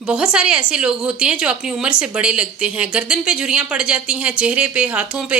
बहुत सारे ऐसे लोग होते हैं जो अपनी उम्र से बड़े लगते हैं, गर्दन पे झुर्रियाँ पड़ जाती हैं, चेहरे पे, हाथों पे।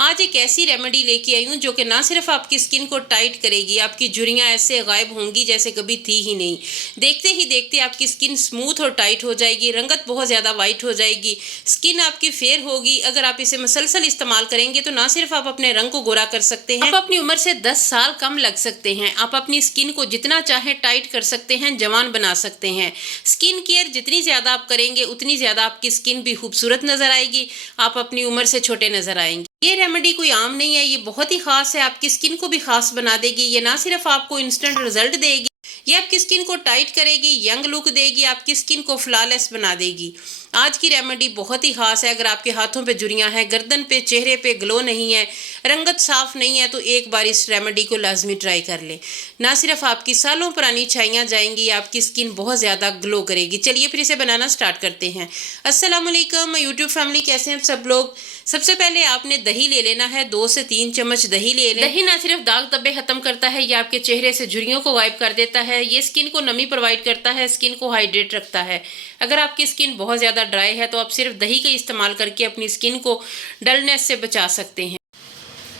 आज एक ऐसी रेमेडी लेके आई हूँ जो कि ना सिर्फ आपकी स्किन को टाइट करेगी, आपकी झुर्रियाँ ऐसे गायब होंगी जैसे कभी थी ही नहीं। देखते ही देखते आपकी स्किन स्मूथ और टाइट हो जाएगी, रंगत बहुत ज़्यादा वाइट हो जाएगी, स्किन आपकी फेयर होगी। अगर आप इसे मसलसल इस्तेमाल करेंगे तो ना सिर्फ आप अपने रंग को गोरा कर सकते हैं, आप अपनी उम्र से 10 साल कम लग सकते हैं, आप अपनी स्किन को जितना चाहें टाइट कर सकते हैं, जवान बना सकते हैं। स्किन केयर जितनी ज़्यादा आप करेंगे उतनी ज़्यादा आपकी स्किन भी खूबसूरत नज़र आएगी, आप अपनी उम्र से छोटे नज़र आएंगे। ये रेमेडी कोई आम नहीं है, ये बहुत ही ख़ास है, आपकी स्किन को भी ख़ास बना देगी। ये ना सिर्फ आपको इंस्टेंट रिजल्ट देगी, ये आपकी स्किन को टाइट करेगी, यंग लुक देगी, आपकी स्किन को फ्लॉलेस बना देगी। आज की रेमेडी बहुत ही ख़ास है। अगर आपके हाथों पे झुर्रियाँ हैं, गर्दन पे, चेहरे पे ग्लो नहीं है, रंगत साफ़ नहीं है, तो एक बार इस रेमेडी को लाजमी ट्राई कर लें। ना सिर्फ आपकी सालों पुरानी छाइयाँ जाएंगी, आपकी स्किन बहुत ज़्यादा ग्लो करेगी। चलिए फिर इसे बनाना स्टार्ट करते हैं। अस्सलाम वालेकुम यूट्यूब फैमिली, कैसे हैं सब लोग। सबसे पहले आपने दही ले लेना है, 2 से 3 चम्मच दही ले लें। दही ना सिर्फ दाग धब्बे खत्म करता है, ये आपके चेहरे से झुर्रियों को गायब कर देता है, ये स्किन को नमी प्रोवाइड करता है, स्किन को हाइड्रेट रखता है। अगर आपकी स्किन बहुत ज़्यादा ड्राई है तो आप सिर्फ दही का इस्तेमाल करके अपनी स्किन को डलनेस से बचा सकते हैं।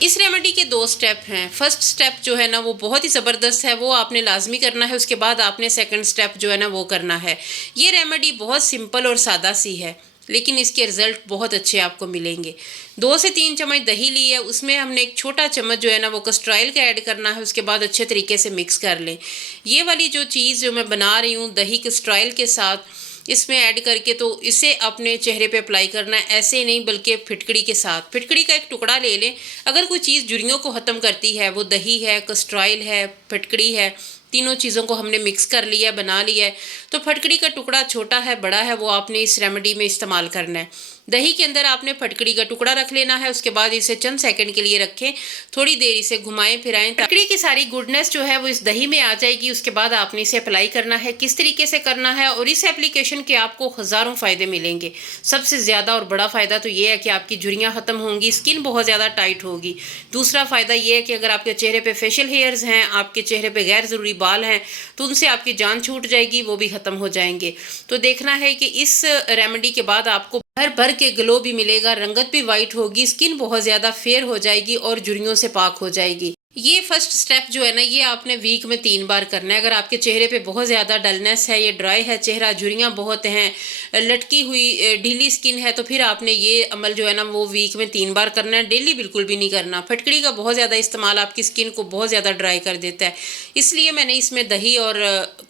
इस रेमेडी के 2 स्टेप हैं। फर्स्ट स्टेप जो है ना वो बहुत ही ज़बरदस्त है, वो आपने लाजमी करना है। उसके बाद आपने सेकंड स्टेप जो है ना वो करना है। ये रेमेडी बहुत सिंपल और सादा सी है, लेकिन इसके रिज़ल्ट बहुत अच्छे आपको मिलेंगे। 2 से 3 चम्मच दही ली है, उसमें हमने एक छोटा चम्मच जो है ना वो कस्टर्ड ऑयल का ऐड करना है। उसके बाद अच्छे तरीके से मिक्स कर लें। ये वाली जो चीज़ जो मैं बना रही हूँ दही कस्टर्ड ऑयल के साथ इसमें ऐड करके, तो इसे अपने चेहरे पे अप्लाई करना है। ऐसे नहीं बल्कि फिटकड़ी के साथ, फिटकड़ी का एक टुकड़ा ले लें। अगर कोई चीज़ झुर्रियों को ख़त्म करती है, वो दही है, कस्टर्ड ऑयल है, फिटकड़ी है, तीनों चीज़ों को हमने मिक्स कर लिया, बना लिया है। तो फटकड़ी का टुकड़ा छोटा है बड़ा है वो आपने इस रेमेडी में इस्तेमाल करना है। दही के अंदर आपने फटकड़ी का टुकड़ा रख लेना है। उसके बाद इसे चंद सेकंड के लिए रखें, थोड़ी देर इसे घुमाएं फिराएं, फटकड़ी की सारी गुडनेस जो है वो इस दही में आ जाएगी। उसके बाद आपने इसे अप्लाई करना है। किस तरीके से करना है, और इस एप्लीकेशन के आपको हज़ारों फ़ायदे मिलेंगे। सबसे ज़्यादा और बड़ा फ़ायदा तो ये है कि आपकी झुर्रियाँ ख़त्म होंगी, स्किन बहुत ज़्यादा टाइट होगी। दूसरा फ़ायदा ये है कि अगर आपके चेहरे पर फेशियल हेयर्स हैं, आपके चेहरे पर गैर ज़रूरी बाल हैं, तो उनसे आपकी जान छूट जाएगी, वो भी ख़त्म हो जाएंगे। तो देखना है कि इस रेमेडी के बाद आपको भर भर के ग्लो भी मिलेगा, रंगत भी वाइट होगी, स्किन बहुत ज़्यादा फेयर हो जाएगी और झुर्रियों से पाक हो जाएगी। ये फर्स्ट स्टेप जो है ना ये आपने वीक में 3 बार करना है। अगर आपके चेहरे पे बहुत ज़्यादा डलनेस है, ये ड्राई है चेहरा, झुर्रियाँ बहुत हैं, लटकी हुई ढीली स्किन है, तो फिर आपने ये अमल जो है ना वो वीक में 3 बार करना है। डेली बिल्कुल भी नहीं करना। फटकड़ी का बहुत ज़्यादा इस्तेमाल आपकी स्किन को बहुत ज़्यादा ड्राई कर देता है, इसलिए मैंने इसमें दही और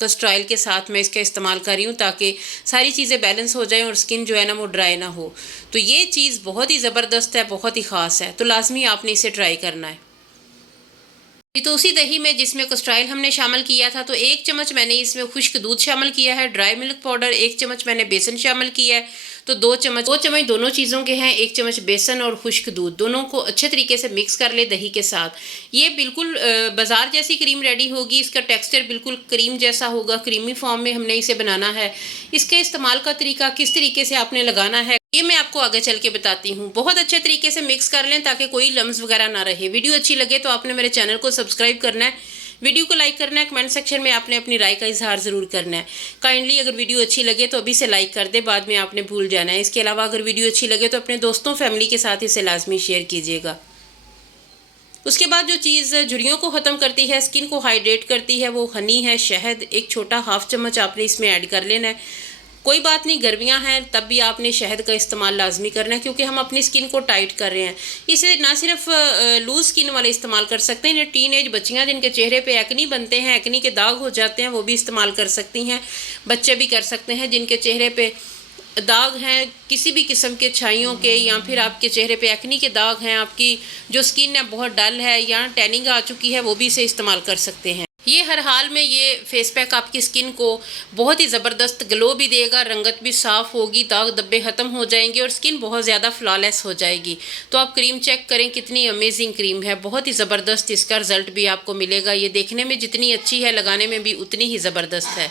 कस्टर्ड ऑयल के साथ मैं इसका इस्तेमाल कर रही हूँ ताकि सारी चीज़ें बैलेंस हो जाएँ और स्किन जो है ना वो ड्राई ना हो। तो ये चीज़ बहुत ही ज़बरदस्त है, बहुत ही ख़ास है, तो लाजमी आपने इसे ट्राई करना है। तो उसी दही में जिसमें कस्टर्ड ऑयल हमने शामिल किया था, तो 1 चम्मच मैंने इसमें खुश्क दूध शामिल किया है, ड्राई मिल्क पाउडर 1 चम्मच मैंने बेसन शामिल किया है। तो 2 चम्मच दोनों चीज़ों के हैं, 1 चम्मच बेसन और खुश्क दूध, दोनों को अच्छे तरीके से मिक्स कर ले दही के साथ। ये बिल्कुल बाज़ार जैसी क्रीम रेडी होगी, इसका टेक्सचर बिल्कुल क्रीम जैसा होगा, क्रीमी फॉर्म में हमने इसे बनाना है। इसके इस्तेमाल का तरीका, किस तरीके से आपने लगाना है, ये मैं आपको आगे चल के बताती हूँ। बहुत अच्छे तरीके से मिक्स कर लें ताकि कोई लम्स वगैरह ना रहे। वीडियो अच्छी लगे तो आपने मेरे चैनल को सब्सक्राइब करना है, वीडियो को लाइक करना है, कमेंट सेक्शन में आपने अपनी राय का इजहार ज़रूर करना है। काइंडली अगर वीडियो अच्छी लगे तो अभी से लाइक कर दे, बाद में आपने भूल जाना है। इसके अलावा अगर वीडियो अच्छी लगे तो अपने दोस्तों फैमिली के साथ इसे लाजमी शेयर कीजिएगा। उसके बाद जो चीज़ झुर्रियों को ख़त्म करती है, स्किन को हाइड्रेट करती है, वो हनी है, शहद। एक छोटा हाफ चम्मच आपने इसमें ऐड कर लेना है। कोई बात नहीं, गर्मियां हैं तब भी आपने शहद का इस्तेमाल लाजमी करना है, क्योंकि हम अपनी स्किन को टाइट कर रहे हैं। इसे ना सिर्फ लूज़ स्किन वाले इस्तेमाल कर सकते हैं, टीनेज बच्चियां जिनके चेहरे पे एक्नी बनते हैं, एक्नी के दाग हो जाते हैं, वो भी इस्तेमाल कर सकती हैं। बच्चे भी कर सकते हैं जिनके चेहरे पे दाग हैं किसी भी किस्म के छाइयों के, या फिर आपके चेहरे पे एक्नी के दाग हैं, आपकी जो स्किन है बहुत डल है या टैनिंग आ चुकी है, वो भी इसे इस्तेमाल कर सकते हैं। ये हर हाल में ये फेस पैक आपकी स्किन को बहुत ही ज़बरदस्त ग्लो भी देगा, रंगत भी साफ़ होगी, दाग धब्बे ख़त्म हो जाएंगे और स्किन बहुत ज़्यादा फ्लॉलेस हो जाएगी। तो आप क्रीम चेक करें, कितनी अमेजिंग क्रीम है, बहुत ही ज़बरदस्त इसका रिज़ल्ट भी आपको मिलेगा। ये देखने में जितनी अच्छी है, लगाने में भी उतनी ही ज़बरदस्त है।